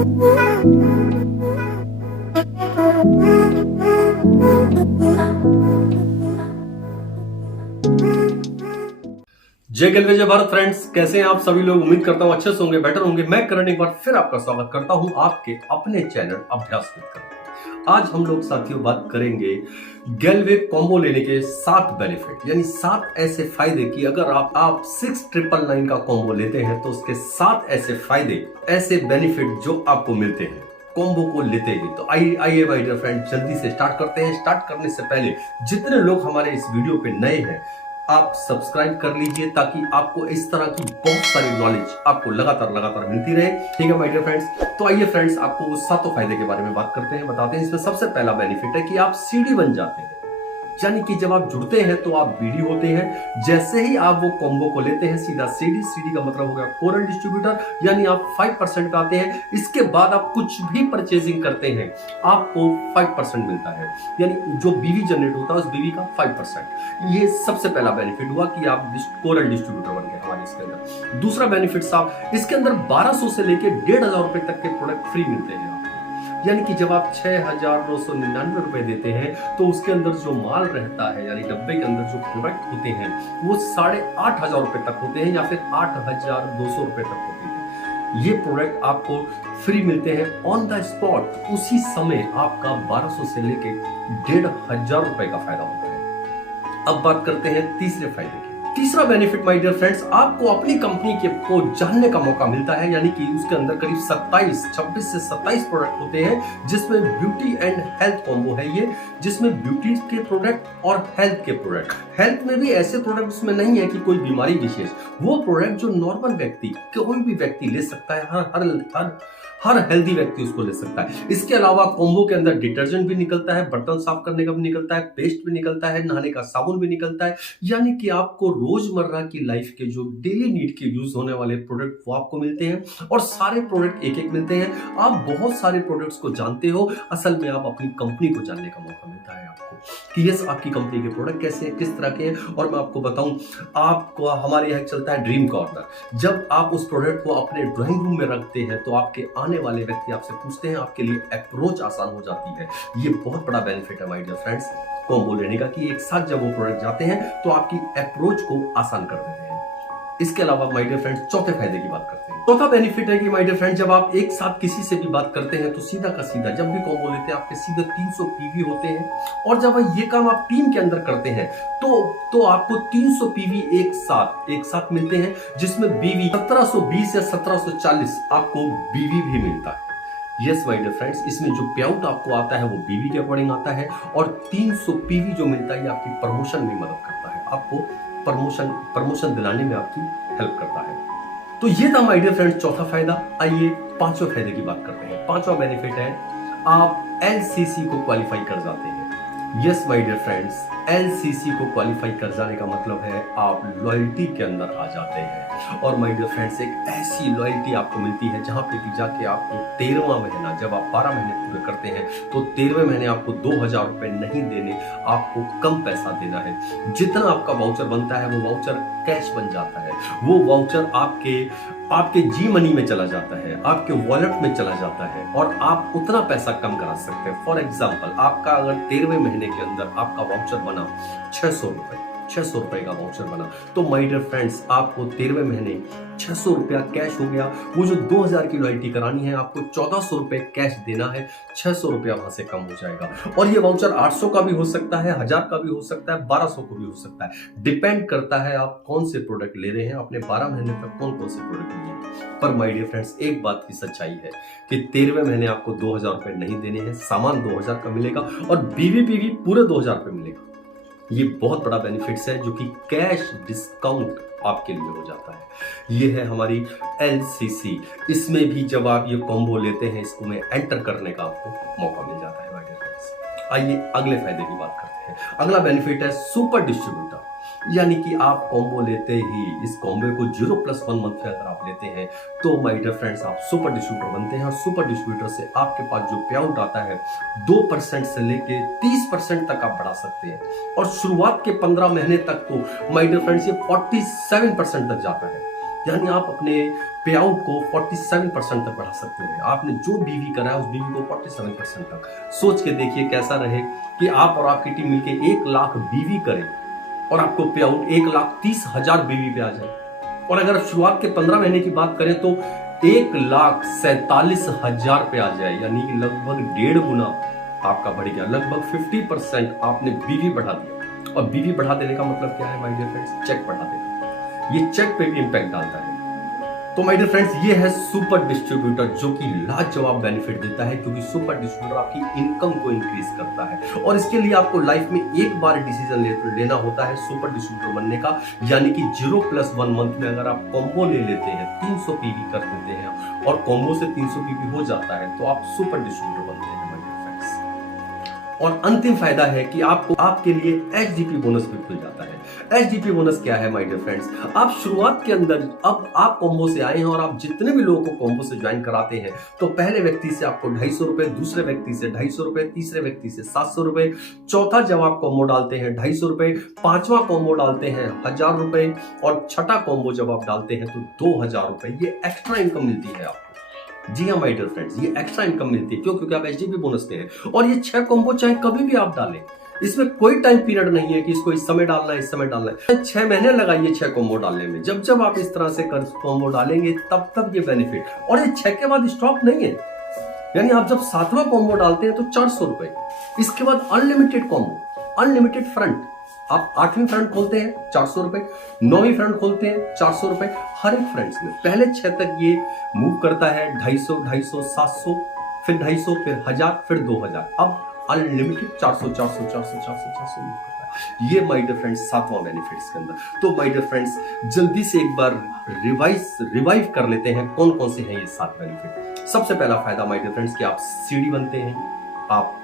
जय गलवे जय भारत फ्रेंड्स, कैसे हैं आप सभी लोग। उम्मीद करता हूं अच्छे से होंगे, बेटर होंगे। मैं करण एक बार फिर आपका स्वागत करता हूं आपके अपने चैनल अभ्यास विद करण। आज हम लोग साथियों बात करेंगे गैलवे कॉम्बो लेने के 7 बेनिफिट, यानी 7 ऐसे फायदे कि अगर आप 6999 का कॉम्बो लेते हैं तो उसके 7 ऐसे फायदे, ऐसे बेनिफिट जो आपको मिलते हैं कॉम्बो को लेते ही। तो आइए माय डियर फ्रेंड, जल्दी से स्टार्ट करते हैं। स्टार्ट करने से पहले जितने लोग हमारे इस वीडियो पे नए हैं, आप सब्सक्राइब कर लीजिए ताकि आपको इस तरह की बहुत सारी नॉलेज आपको लगातार मिलती रहे। ठीक है माय डियर फ्रेंड्स, तो आइए फ्रेंड्स, आपको वो 7 फायदे के बारे में बात करते हैं, बताते हैं। इसमें सबसे पहला बेनिफिट है कि आप सीडी बन जाते हैं, यानी कि जब आप जुड़ते हैं तो आप बीडी होते हैं। जैसे ही आप वो कॉम्बो को लेते हैं, सीधा सीडी का मतलब हो गया कोरल डिस्ट्रीब्यूटर, यानी आप 5% पे आते हैं। इसके बाद आप कुछ भी परचेजिंग करते हैं आपको 5% मिलता है, यानी जो बीवी जनरेट होता है उस बीवी का 5%। ये सबसे पहला बेनिफिट हुआ कि आप कोरल डिस्ट्रीब्यूटर बन गए हमारे इसके अंदर। दूसरा बेनिफिट साहब, इसके अंदर 1200 से लेके 1500 रुपए तक के प्रोडक्ट फ्री मिलते हैं। यानी कि जब आप 6999 रुपए देते हैं तो उसके अंदर जो माल रहता है, यानी डब्बे के अंदर जो प्रोडक्ट होते हैं वो 8500 रुपए तक होते हैं या फिर 8200 रुपए तक होते हैं। ये प्रोडक्ट आपको फ्री मिलते हैं ऑन द स्पॉट, उसी समय आपका 1200 से लेके 1500 रुपए का फायदा होता है। अब बात करते हैं तीसरे फायदे की। तीसरा बेनिफिट माय डियर फ्रेंड्स, आपको अपनी कंपनी के को जानने का मौका मिलता है, यानी कि उसके अंदर करीब 26 से 27 प्रोडक्ट होते हैं, जिसमें ब्यूटी एंड हेल्थ कॉम्बो है ये, जिसमें ब्यूटी के प्रोडक्ट और हेल्थ के प्रोडक्ट। हेल्थ में भी ऐसे प्रोडक्ट उसमें नहीं है कि कोई बीमारी विशेष, वो प्रोडक्ट जो नॉर्मल व्यक्ति, कोई भी व्यक्ति ले सकता है, हर हेल्दी व्यक्ति उसको ले सकता है। इसके अलावा कॉम्बो के अंदर डिटर्जेंट भी निकलता है, बर्तन साफ करने का भी निकलता है, पेस्ट भी निकलता है, नहाने का साबुन भी निकलता है, यानी कि आपको रोजमर्रा की लाइफ के जो डेली नीड के यूज होने वाले प्रोडक्ट वो आपको मिलते हैं। और सारे प्रोडक्ट एक एक मिलते हैं। आप बहुत सारे प्रोडक्ट्स को जानते हो, असल में आप अपनी कंपनी को जानने का मौका मिलता है आपको कि यस, आपकी कंपनी के प्रोडक्ट कैसे हैं, किस तरह के हैं। और मैं आपको बताऊं, आपको हमारे यहाँ चलता है ड्रीम कॉर्नर। जब आप उस प्रोडक्ट को अपने ड्राइंग रूम में रखते हैं तो आपके आने वाले व्यक्ति आपसे पूछते हैं, आपके लिए अप्रोच आसान हो जाती है। ये बहुत बड़ा बेनिफिट है माय डियर फ्रेंड्स कॉम्बो लेने का, कि एक साथ जब वो प्रोडक्ट जाते हैं तो आपकी अप्रोच को आसान कर देते हैं। इसके अलावा माय डियर फ्रेंड्स चौथे फायदे की बात करते हैं। चौथा बेनिफिट है कि माय डियर फ्रेंड्स, जब आप एक साथ किसी से भी बात करते हैं तो सीधा का सीधा जब भी कॉम्बो लेते हैं आपके सीधे 300 पीवी होते हैं। और जब ये काम आप टीम के अंदर करते हैं तो आपको 300 पीवी एक साथ मिलते हैं, जिसमें बीवी 1720 या 1740 आपको बीवी भी मिलता है। यस माय डियर फ्रेंड्स, इसमें जो पे आउट आपको आता है वो बीवी के अकॉर्डिंग आता है, और 300 पीवी जो मिलता है आपकी प्रमोशन में मदद करता है, आपको प्रमोशन दिलाने में आपकी हेल्प करता है। तो ये था माय डियर फ्रेंड्स चौथा फायदा। आइए पांचवें फायदे की बात करते हैं। पांचवा बेनिफिट है, आप एलसीसी को क्वालिफाई कर जाते हैं। Yes my dear friends, LCC को क्वालिफाई कर जाने का मतलब है आप लॉयल्टी के अंदर आ जाते हैं। और माय डियर फ्रेंड्स, एक ऐसी लॉयल्टी आपको मिलती है जहां पे भी जाके आपको 13वां महीना, जब आप 12 महीने पूरे करते हैं तो 13वें महीने आपको 2000 रुपए नहीं देने, आपको कम पैसा देना है। जितना आपका वाउचर बनता है वो वाउचर कैश बन जाता है, वो वाउचर आपके जी मनी में चला जाता है, आपके वॉलेट में चला जाता है, और आप उतना पैसा कम करा सकते हैं। फॉर एग्जाम्पल, आपका अगर 13वें महीने के अंदर आपका वाउचर बना 600 रुपए का वाउचर बना, तो माय डियर फ्रेंड्स आपको 13वें महीने 600 रुपया कैश हो गया। वो जो 2000 की लॉयल्टी करानी है आपको 1400 रुपए कैश देना है, 600 रुपया वहां से कम हो जाएगा। और ये वाउचर 800 का भी हो सकता है, 1000 का भी हो सकता है, 1200 को भी हो सकता है। डिपेंड करता है आप कौन से प्रोडक्ट ले रहे हैं, अपने 12 महीने तक कौन कौन से प्रोडक्ट लिए। पर माय डियर फ्रेंड्स, एक बात की सच्चाई है कि 13वें महीने आपको 2000 रुपए नहीं देने हैं, सामान 2000 का मिलेगा और बीवी पूरे 2000 रुपए मिलेगा। ये बहुत बड़ा बेनिफिट्स है जो कि कैश डिस्काउंट आपके लिए हो जाता है। ये है हमारी एलसीसी। इसमें भी जब आप ये कॉम्बो लेते हैं, इसको में एंटर करने का आपको मौका मिल जाता है माय डियर फ्रेंड्स। आइए अगले फायदे की बात करते हैं। अगला बेनिफिट है सुपर डिस्ट्रीब्यूटर, यानी कि आप कॉम्बो लेते ही इस कॉम्बो को 0+1 मंथ अगर आप लेते हैं तो माय डियर फ्रेंड्स आप सुपर डिस्ट्रीब्यूटर बनते हैं। और सुपर डिस्ट्रीब्यूटर से आपके पास जो पे आउट आता है 2% से लेके 30% तक आप बढ़ा सकते हैं, और शुरुआत के 15 महीने तक तो माय डियर फ्रेंड्स ये 47% तक जाता है। यानी आप अपने पे आउट को 47% तक बढ़ा सकते हैं। आपने जो बीवी करा है उस बीवी को 47% तक। सोच के देखिए कैसा रहे कि आप और आपकी टीम मिलकर 1 लाख बीवी करें और आपको पे आउट 1,30,000 बीवी पे आ जाए। और अगर शुरुआत के 15 महीने की बात करें तो 1,47,000 पे आ जाए, यानी कि लगभग 1.5 गुना आपका बढ़ गया। लगभग 50% आपने बीवी बढ़ा दिया। और बीवी बढ़ा देने का मतलब क्या है माय डियर फ्रेंड्स? चेक बढ़ा देना। ये चेक पे भी इंपैक्ट डालता है। तो माय डियर फ्रेंड्स, ये है सुपर डिस्ट्रीब्यूटर, जो कि लाजवाब बेनिफिट देता है, क्योंकि सुपर डिस्ट्रीब्यूटर आपकी इनकम को इंक्रीज करता है। और इसके लिए आपको लाइफ में एक बार डिसीजन लेना होता है सुपर डिस्ट्रीब्यूटर बनने का, यानी कि 0+1 मंथ में अगर आप कॉम्बो ले लेते हैं, 300 पीवी कर देते हैं और कॉम्बो से 300 पीवी हो जाता है, तो आप सुपर डिस्ट्रीब्यूटर बनते हैं माय डियर फ्रेंड्स। और अंतिम फायदा है कि आपको आपके लिए एचडीपी बोनस भी खुल जाता है। एचडीपी बोनस क्या है माय डियर फ्रेंड्स? आप शुरुआत के अंदर, अब आप कॉम्बो से आए हैं और आप जितने भी लोगों को कॉम्बो से ज्वाइन कराते हैं, तो पहले व्यक्ति से आपको 250 रुपए, दूसरे व्यक्ति से 250 रुपए, तीसरे व्यक्ति से 700 रुपए, चौथा जब आप कॉम्बो डालते हैं 250 रुपए, पांचवा कॉम्बो डालते हैं 1000 रुपए और छठा कॉम्बो जब आप डालते हैं तो 2000 रुपए। ये एक्स्ट्रा इनकम मिलती है आपको। जी हाँ माय डियर फ्रेंड्स, ये एक्स्ट्रा इनकम मिलती है। क्यों? क्योंकि आप एचडीपी बोनस पे हैं। और ये 6 कॉम्बो चाहे कभी भी आप डालें, इसमें कोई टाइम पीरियड नहीं है कि इसको इस समय डालना है, इस समय डालना है। 6 महीने लगाइए 6 कॉम्बो डालने में। जब जब आप इस तरह से कॉम्बो डालेंगे तब तब ये बेनिफिट। और ये 6 के बाद स्टॉप नहीं है, यानी आप जब 7वां कॉम्बो डालते हैं तो 400 रुपए। इसके बाद अनलिमिटेड कॉम्बो, अनलिमिटेड फ्रंट। आप 8वीं फ्रंट खोलते हैं 400 रुपए, 9वीं फ्रंट खोलते हैं 400 रुपए। हर एक फ्रंट्स में पहले 6 तक ये मूव करता है 250, 250, 700, फिर 250, फिर 1000, फिर 2000। अब अनलिमिटेड 400 मूव करता है। ये माय डियर फ्रेंड्स 7वां बेनिफिट्स के अंदर। तो माय डियर फ्रेंड्स, जल्दी से एक बार रिवाइव कर लेते हैं कौन कौन से हैं ये 7 बेनिफिट। सबसे पहला फायदा माय डियर फ्रेंड्स कि आप सीडी बनते हैं, आप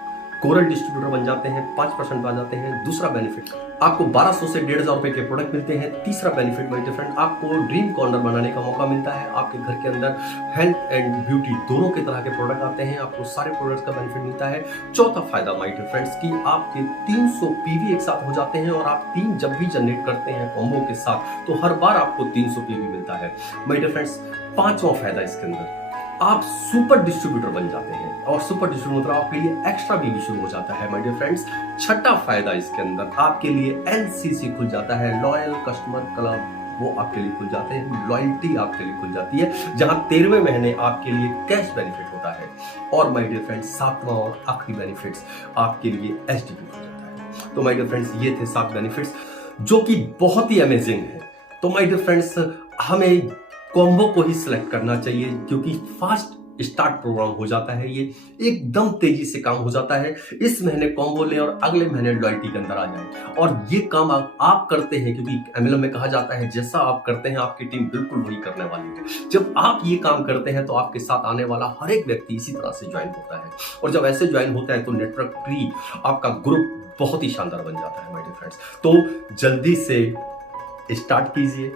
कोरल डिस्ट्रीब्यूटर बन जाते हैं, 5% आ जाते हैं। दूसरा बेनिफिट, आपको 1200 से 1500 रुपए के प्रोडक्ट मिलते हैं। तीसरा बेनिफिट माय डियर फ्रेंड, आपको ड्रीम कॉर्नर बनाने का मौका मिलता है। आपके घर के अंदर हेल्थ एंड ब्यूटी दोनों के तरह के प्रोडक्ट आते हैं, आपको सारे प्रोडक्ट्स का बेनिफिट मिलता है। चौथा फायदा माय डियर फ्रेंड्स कि आपके 300 पीवी एक साथ हो जाते हैं और आप 3 जब भी जनरेट करते हैं कॉम्बो के साथ, तो हर बार आपको 300 पीवी मिलता है माय डियर फ्रेंड्स। पांचवा फायदा इसके अंदर, आप सुपर डिस्ट्रीब्यूटर बन जाते हैं और सुपर डिस्ट्रीब्यूटर आपके लिए एक्स्ट्रा बीवी शुरू हो जाता है माय डियर फ्रेंड्स। छठा फायदा इसके अंदर, आपके लिए एलसीसी खुल जाता है, लॉयल कस्टमर क्लब, वो आपके लिए खुल जाते हैं। लॉयल्टी आपके लिए खुल जाती है, जहां 13वें महीने आपके लिए कैश बेनिफिट होता है। और माय डियर फ्रेंड्स, 7वां और आखिरी बेनिफिट्स आपके लिए एचडीपी खुल जाता है। तो माय डियर फ्रेंड्स, ये थे 7 बेनिफिट्स जो कि बहुत ही अमेजिंग है। तो माय डियर फ्रेंड्स, हमें कॉम्बो को ही सिलेक्ट करना चाहिए, क्योंकि फास्ट स्टार्ट प्रोग्राम हो जाता है, ये एकदम तेजी से काम हो जाता है। इस महीने कॉम्बो ले और अगले महीने लॉयल्टी के अंदर आ जाए। और ये काम आप करते हैं, क्योंकि एमएलएम में कहा जाता है जैसा आप करते हैं आपकी टीम बिल्कुल वही करने वाली है। जब आप ये काम करते हैं तो आपके साथ आने वाला हर एक व्यक्ति इसी तरह से ज्वाइन होता है। और जब ऐसे ज्वाइन होता है तो नेटवर्क ट्री, आपका ग्रुप बहुत ही शानदार बन जाता है माय डियर फ्रेंड्स। तो जल्दी से स्टार्ट कीजिए।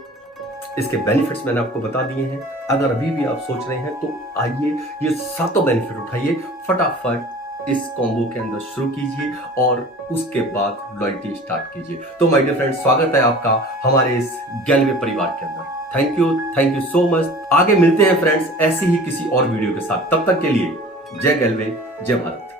इसके बेनिफिट्स मैंने आपको बता दिए हैं। अगर अभी भी आप सोच रहे हैं तो आइए ये 7 बेनिफिट उठाइए, फटाफट इस कॉम्बो के अंदर शुरू कीजिए और उसके बाद लॉयल्टी स्टार्ट कीजिए। तो माय डियर फ्रेंड्स, स्वागत है आपका हमारे इस गैलवे परिवार के अंदर। Thank you so much. आगे मिलते हैं फ्रेंड्स ऐसी ही किसी और वीडियो के साथ। तब तक के लिए जय गैलवे, जय भारत।